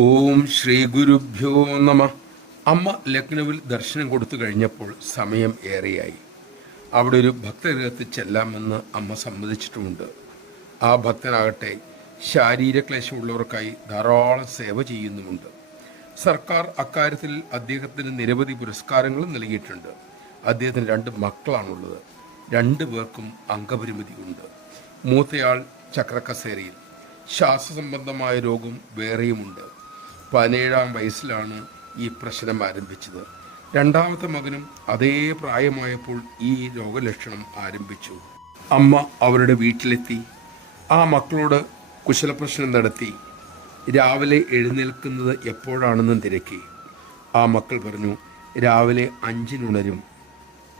ഓം ശ്രീ ഗുരുഭ്യോ നമ. അമ്മ ലക്നൌവിൽ ദർശനം കൊടുത്തു കഴിഞ്ഞപ്പോൾ സമയം ഏറെയായി. അവിടെ ഒരു ഭക്തഗൃഹത്തിൽ ചെല്ലാമെന്ന് അമ്മ സമ്മതിച്ചിട്ടുമുണ്ട്. ആ ഭക്തനാകട്ടെ ശാരീരക്ലേശമുള്ളവർക്കായി ധാരാളം സേവ ചെയ്യുന്നുമുണ്ട്. സർക്കാർ അക്കാര്യത്തിൽ അദ്ദേഹത്തിന് നിരവധി പുരസ്കാരങ്ങളും നൽകിയിട്ടുണ്ട്. അദ്ദേഹത്തിന് 2 മക്കളാണുള്ളത്. 2 പേർക്കും അംഗപരിമിതിയുണ്ട്. മൂത്തയാൾ ചക്രക്കസേരയിൽ, ശ്വാസസംബന്ധമായ രോഗം വേറെയുമുണ്ട്. 17-ാം വയസ്സിലാണ് ഈ പ്രശ്നം ആരംഭിച്ചത്. 2ാമത്തെ മകനും അതേ പ്രായമായപ്പോൾ ഈ രോഗലക്ഷണം ആരംഭിച്ചു. അമ്മ അവരുടെ വീട്ടിലെത്തി. ആ മക്കളോട് കുശലപ്രശ്നം നടത്തി. രാവിലെ എഴുന്നേൽക്കുന്നത് എപ്പോഴാണെന്നും തിരക്കി. ആ മക്കൾ പറഞ്ഞു, രാവിലെ 5-നുണരും,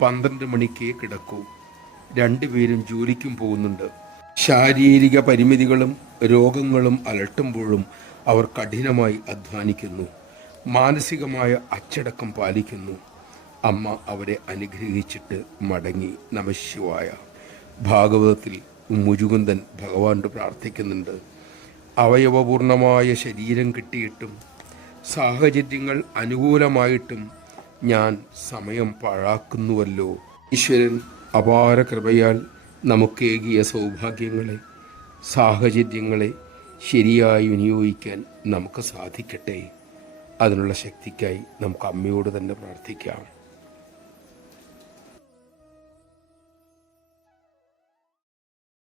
12 മണിക്കേ കിടക്കൂ. 2 പേരും ജോലിക്കും പോകുന്നുണ്ട്. ശാരീരിക പരിമിതികളും രോഗങ്ങളും അലട്ടുമ്പോഴും അവർ കഠിനമായി അധ്വാനിക്കുന്നു. മാനസികമായ അച്ചടക്കം പാലിക്കുന്നു. അമ്മ അവരെ അനുഗ്രഹിച്ചിട്ട് മടങ്ങി. നമഃശിവായ. ഭാഗവതത്തിൽ മുരുകുന്ദൻ ഭഗവാനോട് പ്രാർത്ഥിക്കുന്നുണ്ട്. അവയവപൂർണമായ ശരീരം കിട്ടിയിട്ടും സാഹചര്യങ്ങൾ അനുകൂലമായിട്ടും ഞാൻ സമയം പാഴാക്കുന്നുവല്ലോ. ഈശ്വരൻ അപാര കൃപയാൽ നമുക്കേകിയ സൗഭാഗ്യങ്ങളെ, സാഹചര്യങ്ങളെ ശരിയായി വിനിയോഗിക്കാൻ നമുക്ക് സാധിക്കട്ടെ. അതിനുള്ള ശക്തിക്കായി നമുക്ക് അമ്മയോട് തന്നെ പ്രാർത്ഥിക്കാം.